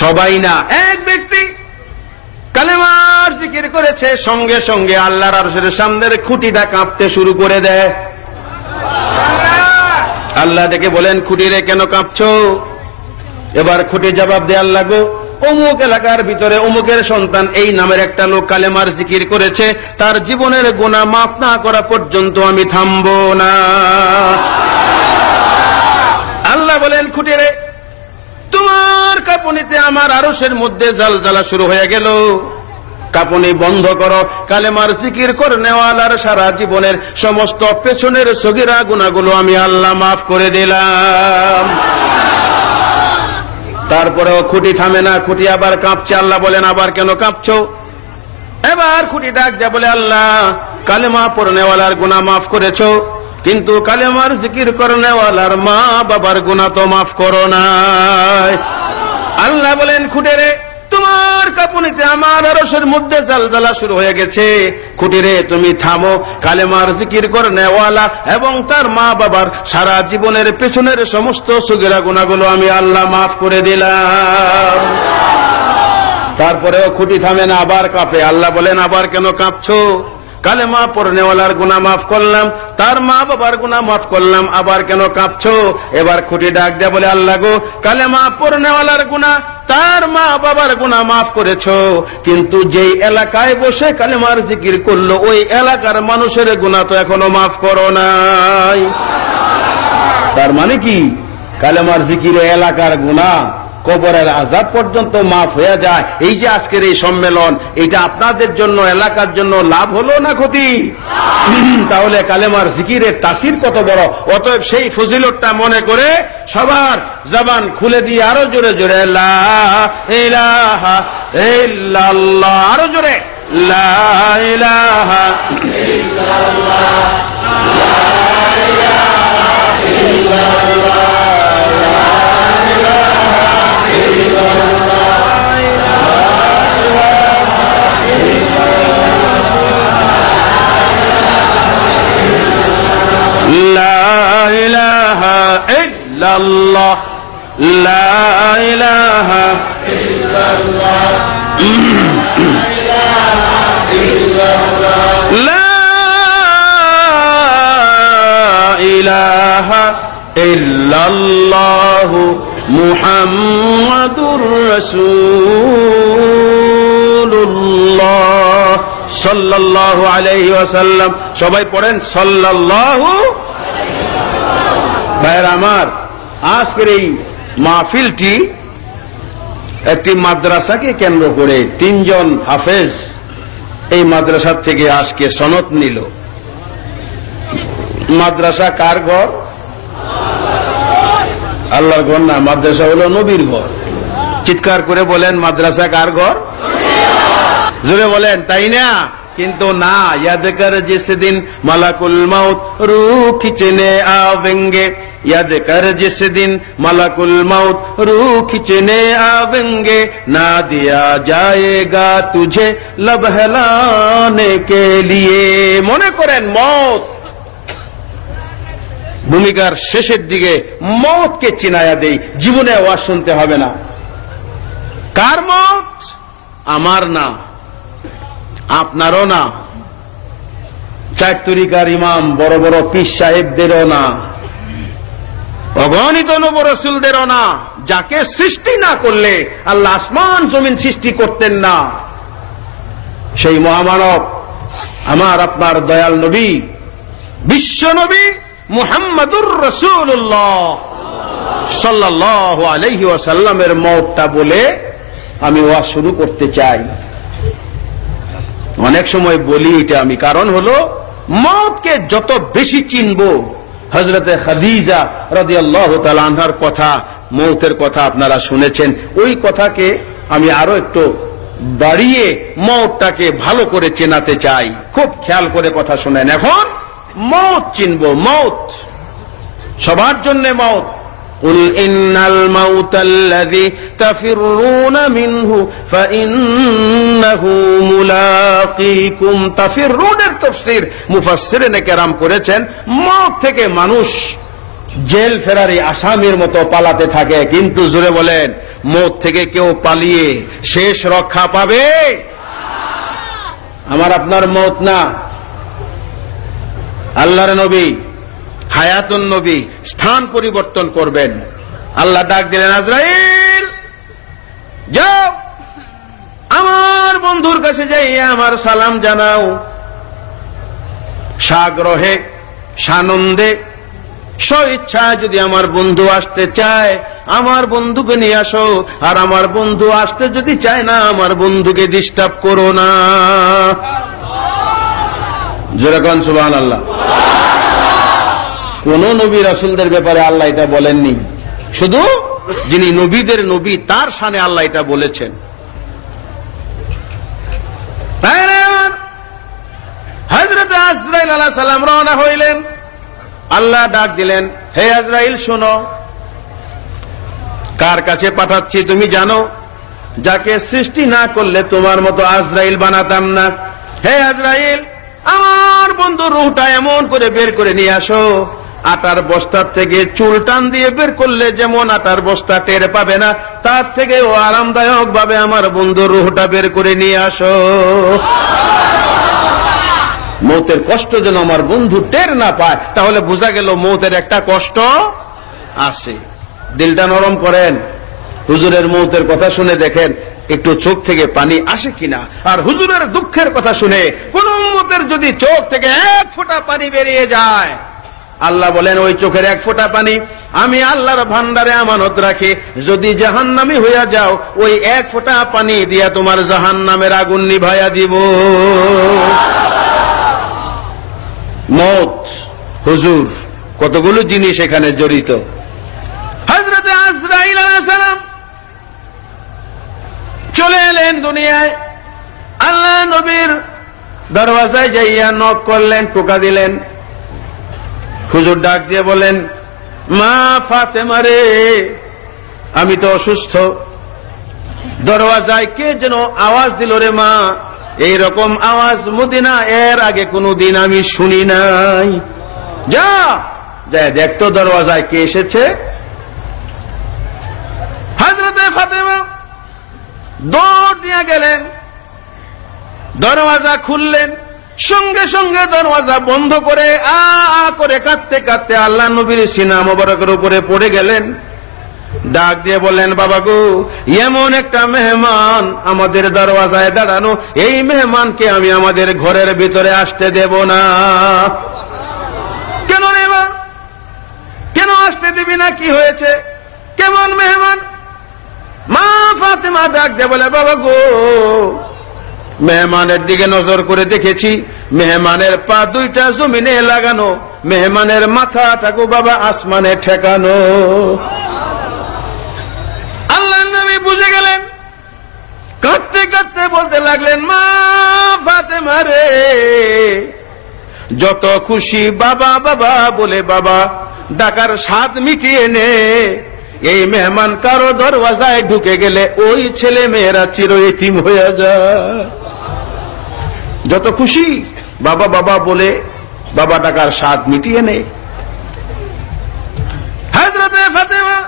সবাই না, এক ব্যক্তি কালেমার জিকির করেছে, সঙ্গে সঙ্গে আল্লাহর আরশের সামনের খুঁটিটা কাঁপতে শুরু করে দেয়। আল্লাহ ডেকে বলেন, খুঁটি রে কেন কাঁপছো? এবার খুঁটি জবাব দেয়, আল্লাহ গো, অমুক এলাকার ভিতরে অমুকের সন্তান এই নামের একটা লোক কালেমার জিকির করেছে, তার জীবনের গুনাহ মাফ না করা পর্যন্ত আমি থামবো না। আল্লাহ বলেন, খুঁটি রে, তোমার কাঁপুনিতে আমার আরশের মধ্যে জালজালা শুরু হয়ে গেল, কাঁপুনি বন্ধ করো। কালেমার জিকির করে নেওয়ালার সারা জীবনের সমস্ত পেছনের সগীরা গুনাহগুলো আমি আল্লাহ মাফ করে দিলাম। তারপরেও খুঁটি থামে না, খুঁটি আবার কাঁপছে। আল্লাহ বলেন, আবার কেন কাঁপছো? এবার খুঁটি ডাক দেয়, বলে, আল্লাহ, কালেমা পড়নেওয়ালার গুনাহ মাফ করেছো, কিন্তু কালেমার জিকির করনেওয়ালার মা বাবার গুনাহ তো মাফ করো নাই। আল্লাহ বলেন, খুঁটি রে, তোমার কাঁপুনিতে আমার আরশের মধ্যে জালজালা শুরু হয়ে গেছে, খুঁটি রে তুমি থামো। কালেমার জিকির করনেওয়ালা এবং তার মা বাবার সারা জীবনের পেছনের সমস্ত সগীরা গুনাহগুলো আমি আল্লাহ মাফ করে দিলাম। তারপরেও খুঁটি থামে না, আবার কাঁপে। আল্লাহ বলেন, আবার কেন কাঁপছো? কালেমা পড়নেওয়ালার গুনাহ মাফ করলাম, তার মা বাবার গুনাহ মাফ করলাম, আবার কেন কাঁপছো? এবার খুঁটি ডাক দেয়া, বলে, আল্লাহ গো, কালেমা পড়নেওয়ালার গুনাহ, তার মা বাবার গুনাহ মাফ করেছো, কিন্তু যেই এলাকায় বসে কালেমার জিকির করলো ওই এলাকার মানুষের গুনাহ তো এখনো মাফ করো নাই। তার মানে কি? কালেমার জিকিরে এলাকার গুনাহ, কবরের আযাব পর্যন্ত মাফ হয়ে যায়। এই যে আজকের এই সম্মেলন, এটা আপনাদের জন্য, এলাকার জন্য লাভ হলো না ক্ষতি? তাহলে কালেমার জিকিরের তাসির কত বড়। অতএব সেই ফজিলতটা মনে করে সবার জবান খুলে দিয়ে আরো জোরে জোরে লা ইলাহা ইল্লাল্লাহ, আরো জোরে লা ইলাহা ইল্লাল্লাহ, লা ইলাহা ইল্লাল্লাহ, লা ইলাহা ইল্লাল্লাহ, লা ইলাহা ইল্লাল্লাহ, মুহাম্মাদুর রাসূলুল্লাহ সাল্লাল্লাহু আলাইহি ওয়াসাল্লাম। সবাই পড়েন সাল্লাল্লাহু। ভাইরা আমার, আজকের এই মাহফিলটি একটি মাদ্রাসাকে কেন্দ্র করে 3 জন হাফেজ এই মাদ্রাসার থেকে আজকে সনদ নিল। মাদ্রাসা কার ঘর? আল্লাহর ঘর না, মাদ্রাসা হলো নবীর ঘর। চিৎকার করে বলেন, মাদ্রাসা কার ঘর? জোরে বলেন, তাই না? কিন্তু না, याद कर जिस दिन मलकुल मौत रूह खींचने आवेंगे, याद कर जिस दिन मलकुल मौत रूह खींचने आवेंगे, ना दिया जाएगा तुझे लब हिलाने के लिए। মনে করেন, মौत ভূমিকার শেষের দিকে মৌতকে চিনায়া দেই, জীবনে আওয়াজ শুনতে হবে না। কার মৌত? আমার না, আপনারও না, 4 তরিকার ইমাম বড় বড় পীর সাহেবদেরও না, অগণিত নবী রাসূলদেরও না। যাকে সৃষ্টি না করলে আল্লাহ আসমান জমিন সৃষ্টি করতেন না, সেই মহামানব আমার আপনার দয়াল নবী, বিশ্ব নবী মুহাম্মাদুর রাসূলুল্লাহ সাল্লাল্লাহু আলাইহি ওয়াসাল্লামের মওতটা বলে আমি ওয়াজ শুরু করতে চাই। অনেক সময় বলি এটা আমি, কারণ হলো মওতকে যত বেশি চিনবো, হযরতে খাদিজা রাদিয়াল্লাহু তাআলা আনহার কথা, মওতের কথা আপনারা শুনেছেন, ওই কথাকে আমি আরো একটু বাড়িয়ে মওতটাকে ভালো করে চেনাতে চাই। খুব খেয়াল করে কথা শুনেন। এখন মওত চিনবো, মওত সবার জন্য মওত। قل إن الموت الذي تفرون منه فإنه ملاقيكم। তাফিরুনের তাফসীর মুফাসসিরিনে কেরাম করেছেন, মওত থেকে মানুষ জেল ফেরারি আসামির মতো পালাতে থাকে, কিন্তু জোরে বলেন মৌত থেকে কেউ পালিয়ে শেষ রক্ষা পাবে? আমার আপনার মৌত না, আল্লাহর নবী হায়াতুন নবী স্থান পরিবর্তন করবেন। আল্লাহ ডাক দিলেন, আজরাইল যাও আমার বন্ধুর কাছে যাইয়া আমার সালাম জানাও। সাগ্রহে সানন্দে স্বইচ্ছায় যদি আমার বন্ধু আসতে চায় আমার বন্ধুকে নিয়ে আসো, আর আমার বন্ধু আসতে যদি চায় না আমার বন্ধুকে ডিস্টার্ব করো না। জোরে কোন সুবহানাল্লাহ। কোন নবী রাসূলদের ব্যাপারে আল্লাহ এটা বলেননি, শুধু যিনি নবীদের নবী তার শানে আল্লাহ এটা বলেছেন। হযরত আজরাইল আলাইহিস সালাম রওনা হইলেন। আল্লাহ ডাক দিলেন, হে আজরাইল শোনো, কার কাছে পাঠাচ্ছি তুমি জানো? যাকে সৃষ্টি না করলে তোমার মতো আজরাইল বানাতাম না। হে আজরাইল, আমার বন্ধুর রূহটা এমন করে বের করে নিয়ে আসো, আটার বস্তার থেকে চুল টান দিয়ে বের করলে যেমন আটার বস্তা টের পাবে না, তার থেকে ও আরামদায়ক ভাবে আমার বন্ধুর রূহটা বের করে নিয়ে আসো। মৌতের কষ্ট যেন আমার বন্ধু টের না পায়। তাহলে বোঝা গেল মৌতের একটা কষ্ট আছে। দিলটা নরম করেন। হুজুরের মৌতের কথা শুনে দেখেন একটু চোখ থেকে পানি আসে কিনা। আর হুজুরের দুঃখের কথা শুনে কোন উম্মতের যদি চোখ থেকে এক ফোঁটা পানি বেরিয়ে যায়, আল্লাহ বলেন ওই চোখের এক ফোঁটা পানি আমি আল্লাহর ভান্ডারে আমানত রাখি, যদি জাহান্নামী হইয়া যাও ওই এক ফোঁটা পানি দিয়া তোমার জাহান্নামের আগুন নিভাইয়া দিব। মৌত, হুজুর, কতগুলো জিনিস এখানে জড়িত। হযরত আজরাইল আলাইহিস সালাম চলে এলেন দুনিয়ায়। আল্লাহ নবীর দরওয়াজায় যাইয়া নক করলেন, টোকা দিলেন। হুজুর ডাক দিয়ে বলেন, মা ফাতেমা রে, আমি তো অসুস্থ। দরওয়াজায় কে যেন আওয়াজ দিল রে মা, এইরকম আওয়াজ মদিনা এর আগে কোনদিন আমি শুনি নাই। যা যায় দেখতো দরওয়াজায় কে এসেছে। হযরত ফাতেমা দৌড় দিয়ে গেলেন, দরওয়াজা খুললেন। সঙ্গে সঙ্গে দরওয়াজা বন্ধ করে আ করে কাঁদতে কাঁদতে আল্লাহ নবীর সিনা মোবারকের উপরে পড়ে গেলেন। ডাক দিয়ে বললেন, বাবা গো, এমন একটা মেহমান আমাদের দরওয়াজায় দাঁড়ানো, এই মেহমানকে আমি আমাদের ঘরের ভিতরে আসতে দেব না। কেন রে মা, কেন আসতে দিবি না? কি হয়েছে? কেমন মেহমান? মা ফাতেমা ডাক দিয়ে বলে, বাবা গো, মেহমানের দিকে নজর করে দেখেছি মেহমানের পা দুইটা জমিনে লাগানো, মেহমানের মাথাটাকে বাবা আসমানে ঠেকানো। আল্লাহ নবী বুঝে গেলেন, কাঁদতে কাঁদতে বলতে লাগলেন, মা ফাতেমা রে, যত খুশি বাবা বাবা বলে বাবা ডাকার স্বাদ মিটিয়ে নে। এই মেহমান কারো দরওয়াজায় ঢুকে গেলে ওই ছেলে মেয়েরা চির এতিম হয়ে যায়। যত খুশি বাবা বাবা বলে বাবা ডাকার স্বাদ মিটিয়ে নে। হযরতে ফাতেমা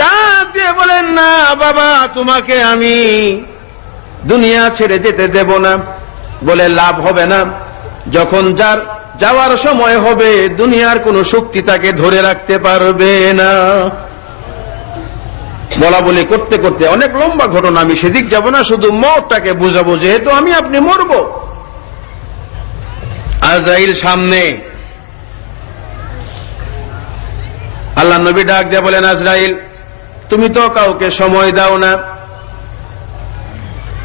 ডাক দিয়ে বলেন, না বাবা, তোমাকে আমি দুনিয়া ছেড়ে যেতে দেব না। বলে লাভ হবে না, যখন যার যাওয়ার সময় হবে দুনিয়ার কোন শক্তি তাকে ধরে রাখতে পারবে না। বলা বলি করতে করতে অনেক লম্বা ঘটনা, আমি সেদিক যাব না, শুধু মওতটাকে বুঝাবো, যেহেতু আমি আপনি মরব। আজরাইল সামনে। আল্লাহ নবী ডাক দিয়ে বলেন, আজরাইল তুমি তো কাউকে সময় দাও না,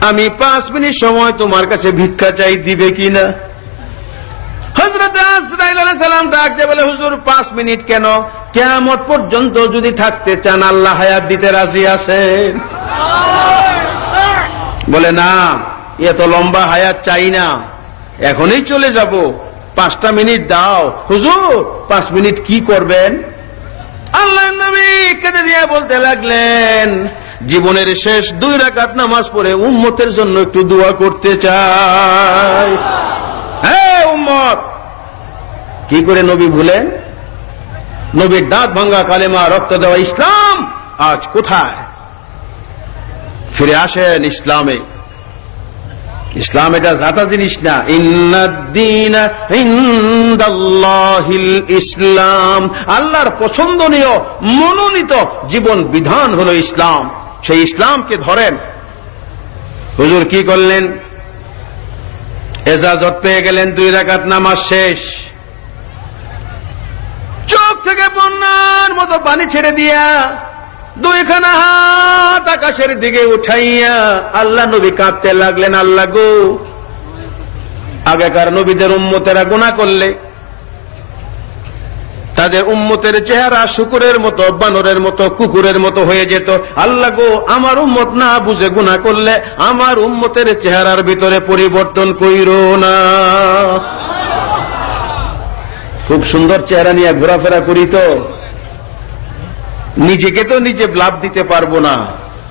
আমি 5 মিনিট সময় তোমার কাছে ভিক্ষা চাই, দিবে কিনা? হযরত আজরাইল আলাইহিস সালাম ডাক দিয়ে বলে, হুজুর 5 মিনিট কেন, কিয়ামত পর্যন্ত যদি থাকতে চান আল্লাহ হায়াত দিতে রাজি আছেন। বলে না, এত লম্বা হায়াত চাই না, এখনই চলে যাব, 5টা মিনিট দাও। হুজুর 5 মিনিট কি করবেন? আল্লাহর নবী কেঁদে দিয়ে বলতে লাগলেন, জীবনের শেষ 2 রাকাত নামাজ পড়ে উম্মতের জন্য একটু দোয়া করতে চাই। হ্যাঁ উম্মত, কি করে নবী ভুলেন? নবীর দাঁত ভাঙ্গা কালেমা, রক্ত দেওয়া ইসলাম আজ কোথায়? ফিরে আসেন ইসলামে। ইসলাম এটা জাতা জিনিস না। ইন্নাদ-দীনা ইনদাল্লাহিল ইসলাম, আল্লাহর পছন্দনীয় মনোনীত জীবন বিধান হলো ইসলাম। সেই ইসলামকে ধরেন। হুজুর কি করলেন? এজাজত পেয়ে গেলেন, 2 রাকাত নামাজ শেষ, চোখ থেকে বন্যার মতো পানি ছেড়ে দিয়া 2খানা হাত আকাশের দিকে উঠাইয়া আল্লাহ নবী কাঁদতে লাগলেন, আল্লাহ গো, আগেকার নবীদের উম্মতেরা গুনাহ করলে তাদের উম্মতের চেহারা শুকুরের মতো, বানরের মতো, কুকুরের মতো হয়ে যেত। আল্লাহ গো, আমার উম্মত না বুঝে গুনাহ করলে আমার উম্মতের চেহারার ভিতরে পরিবর্তন কইরো না। খুব সুন্দর চেহারা নিয়ে ঘোরাফেরা করি তো, নিজেকে তো নিজে লাভ দিতে পারবো না।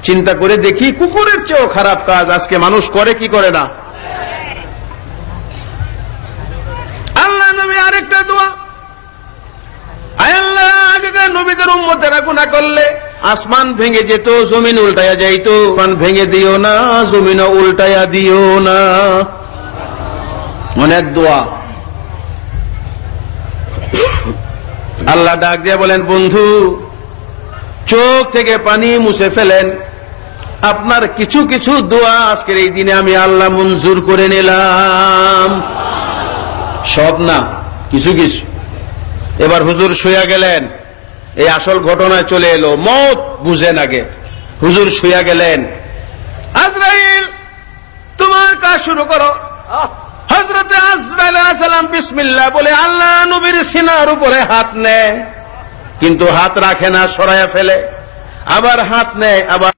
চিন্তা করে দেখি, কুকুরের চেয়েও খারাপ কাজ আজকে মানুষ করে কি করে না? আল্লাহ নবী আরেকটা দোয়া, আয় আল্লাহ, আগেকার নবীদের উম্মতেরা গুনাহ করলে আসমান ভেঙে যেত, জমিন উল্টায়া যাইত, আসমান ভেঙে দিও না, জমিন উল্টায়া দিও না। অনেক দোয়া। আল্লাহ ডাক দিয়ে বলেন, বন্ধু, চোখ থেকে পানি মুছে ফেলেন, আপনার কিছু কিছু দোয়া আজকের এই দিনে আমি আল্লাহ মঞ্জুর করে নিলাম। সব না, কিছু কিছু। এবার হুজুর শুয়া গেলেন, এই আসল ঘটনায় চলে এলো। মত বুঝেন আগে। হুজুর শুয়া গেলেন, আজরাইল তোমার কাজ শুরু করো। হযরতে আজরাইল আলাইহিস সালাম বিসমিল্লাহ বলে আল্লাহ নবীর সিনার উপরে হাত নেয়, কিন্তু হাত রাখে না, সরায়া ফেলে, আবার হাত নেয়, আবার